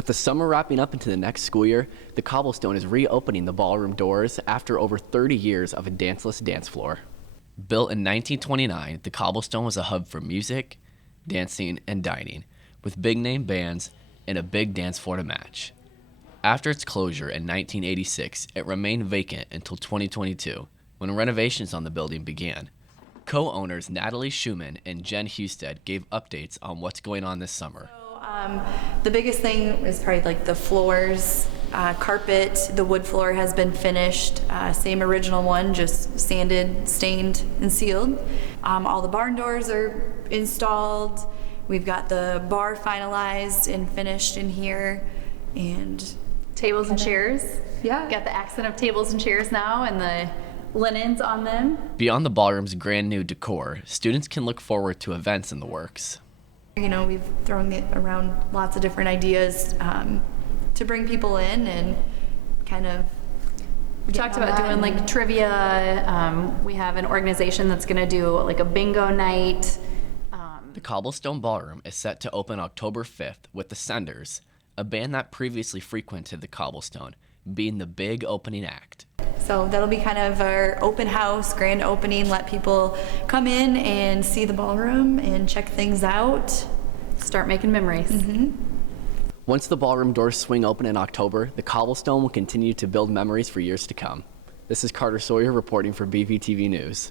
With the summer wrapping up into the next school year, the Cobblestone is reopening the ballroom doors after over 30 years of a danceless dance floor. Built in 1929, the Cobblestone was a hub for music, dancing, and dining, with big-name bands and a big dance floor to match. After its closure in 1986, it remained vacant until 2022, when renovations on the building began. Co-owners Natalie Schumann and Jen Husted gave updates on what's going on this summer. The biggest thing is probably like the floors, carpet. The wood floor has been finished, same original one, just sanded, stained, and sealed. All the barn doors are installed. We've got the bar finalized and finished in here, and tables and chairs. Yeah. Got the accent of tables and chairs now and the linens on them. Beyond the ballroom's grand new decor, students can look forward to events in the works. You know, we've thrown around lots of different ideas to bring people in and kind of. We talked about doing like trivia. We have an organization that's going to do like a bingo night. The Cobblestone Ballroom is set to open October 5th with the Senders, a band that previously frequented the Cobblestone, being the big opening act. So that'll be kind of our open house, grand opening, let people come in and see the ballroom and check things out. Start making memories. Mm-hmm. Once the ballroom doors swing open in October, the Cobblestone will continue to build memories for years to come. This is Carter Sawyer reporting for BVTV News.